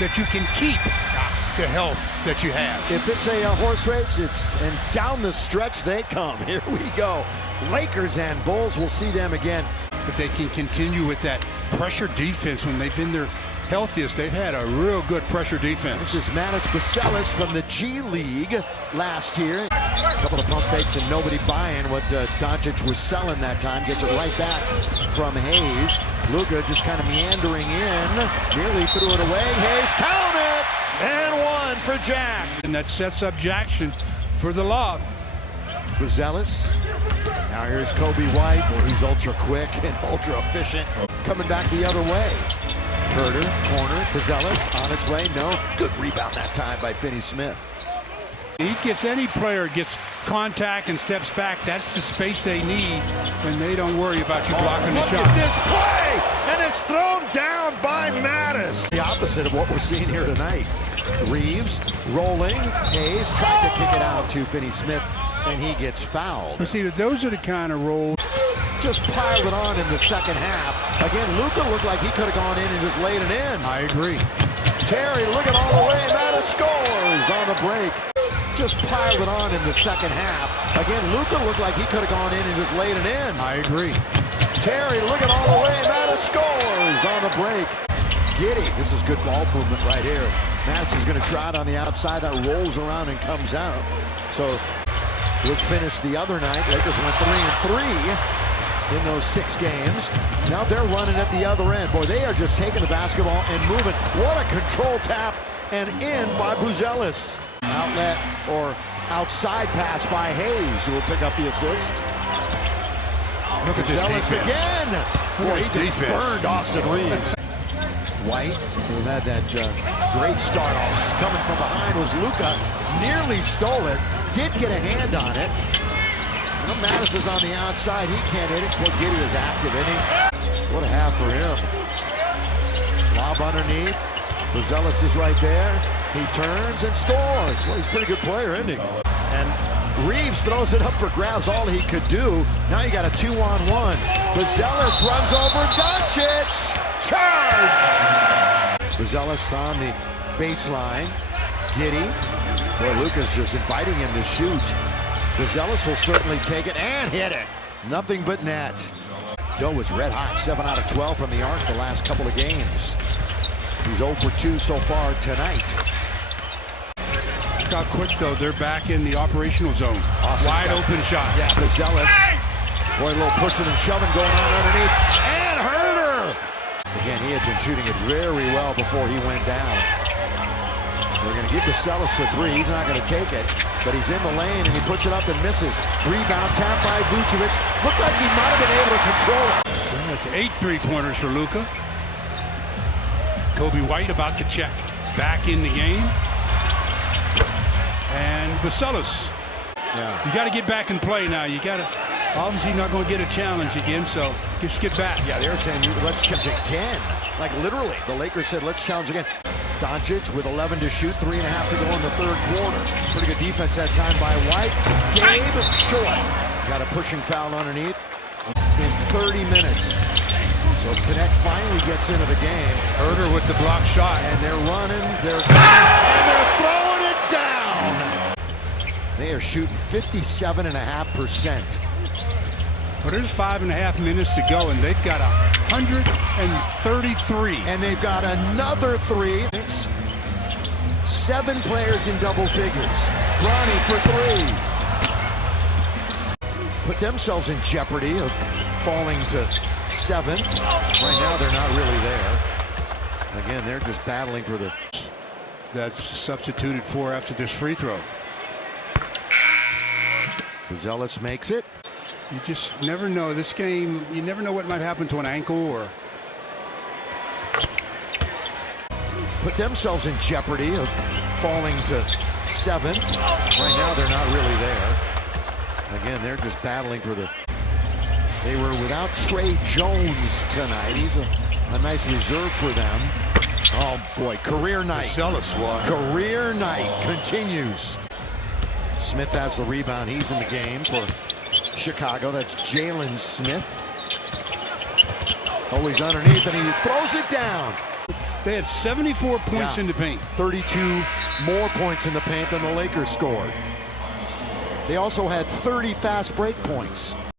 that you can keep the health that you have. If it's a horse race, and down the stretch they come. Here we go. Lakers and Bulls, we'll see them again. If they can continue with that pressure defense when they've been their healthiest, they've had a real good pressure defense. This is Buzelis from the G League last year. A couple of pump fakes and nobody buying what Doncic was selling that time. Gets it right back from Hayes. Luka just kind of meandering in. Nearly threw it away. Hayes, count it! And one for Jack. And that sets up Jackson for the lob. Buzelis. Now here's Kobe White. Well, he's ultra quick and ultra efficient. Coming back the other way. Herder, corner, Buzelis on its way. No. Good rebound that time by Finney-Smith. Any player gets contact and steps back. That's the space they need, and they don't worry about you blocking the shot. Look at this play, and it's thrown down by Mattis. The opposite of what we're seeing here tonight. Reeves rolling. Hayes tried to kick it out to Finney-Smith, and he gets fouled. You see, those are the kind of rolls. Just piled it on in the second half. Again, Luka looked like he could have gone in and just laid it in. I agree. Terry looking all the way. Mattis scores on the break. Just piled it on in the second half. Again, Luka looked like he could have gone in and just laid it in. I agree. Terry looking all the way. Mattis scores on the break. Giddy. This is good ball movement right here. Mattis is going to try it on the outside. That rolls around and comes out. So it was finished the other night. Lakers went 3-3 in those 6 games. Now they're running at the other end. Boy, they are just taking the basketball and moving. What a control tap and in by Buzelis. Outlet or outside pass by Hayes, who will pick up the assist. Look at Buzelis this defense. Again. Boy, he just defense. burned Austin Reeves. White, who had that great start off coming from behind, was Luka. Nearly stole it. Did get a hand on it. Now Mattis is on the outside. He can't hit it. Well, Giddy is active, isn't he? What a half for him. Lob underneath. Buzelis is right there. He turns and scores. Well, he's a pretty good player, isn't he? And Reeves throws it up for grabs, all he could do. Now you got a 2-on-1. Buzelis runs over Doncic. Charge! Buzelis on the baseline. Giddy. Boy, Luka's just inviting him to shoot. Buzelis will certainly take it and hit it. Nothing but net. Joe was red hot. 7 out of 12 from the arc the last couple of games. He's 0 for 2 so far tonight. Look how quick, though. They're back in the operational zone. Wide open shot. Yeah, Buzelis. Boy, a little pushing and shoving going on underneath. And Herder! Again, he had been shooting it very well before he went down. They're going to give Buzelis a 3. He's not going to take it. But he's in the lane, and he puts it up and misses. Rebound, tap by Vucevic. Looked like he might have been able to control it. Well, that's 8 3-pointers for Luka. Kobe White about to check back in the game. And Buzelis. Yeah. You got to get back and play now. You got to, obviously not going to get a challenge again, so just get back. Yeah, they're saying, let's challenge again. Like literally, the Lakers said, let's challenge again. Doncic with 11 to shoot, 3.5 to go in the third quarter. Pretty good defense that time by White. Gabe short. Got a pushing foul underneath in 30 minutes. So Connect finally gets into the game. Herder with the block shot. And they're running, and they're throwing it down. They are shooting 57.5%. Well, there's 5.5 minutes to go, and they've got 133. And they've got another 3. 7 players in double figures. Bronny for 3. Put themselves in jeopardy of falling to 7. Right now, they're not really there. Again, they're just battling for the... That's substituted for after this free throw. Buzelis makes it. You just never know. This game, you never know what might happen to an ankle or... Put themselves in jeopardy of falling to 7. Right now, they're not really there. Again, they're just battling for the... They were without Trey Jones tonight. He's a nice reserve for them. Oh, boy, career night. Buzelis won. Career night continues. Smith has the rebound. He's in the game for Chicago. That's Jalen Smith. Always underneath, and he throws it down. They had 74 points in the paint. 32 more points in the paint than the Lakers scored. They also had 30 fast break points.